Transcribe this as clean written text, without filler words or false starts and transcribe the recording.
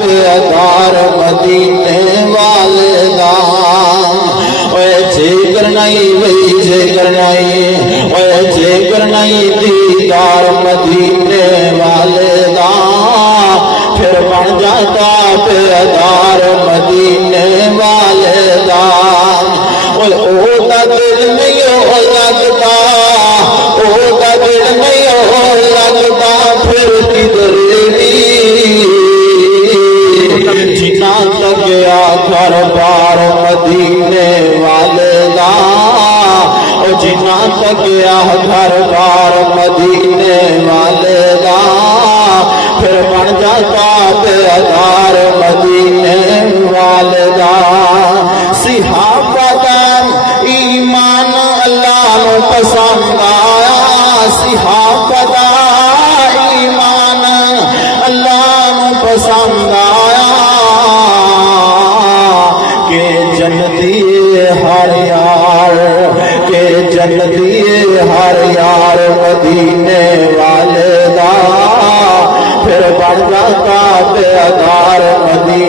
پیدار مدینے والے دا اوے جگر نہیں وہی جگر نہیں اوے جگر نہیں دیدار مدینے والے دا پھر بن جاتا پیدار مدینے والے دا اوے او دا دل نہیں ہو لگتا او دا دل نہیں ہو لگتا پھر کدھر جنا تک گیا گھر بار مدینے والے دا او جنا تک گیا گھر بار مدینے والے دا پھر بن جاتا پیدار مدینے والے دا صحابہ دا ایمان اللہ نو پسند آیا صحابہ دا ایمان اللہ نو پسند آیا کہ جنتی ہر یار کہ جنتی ہر یار مدینے والے دا پھر بن جاتا پیدار مدینے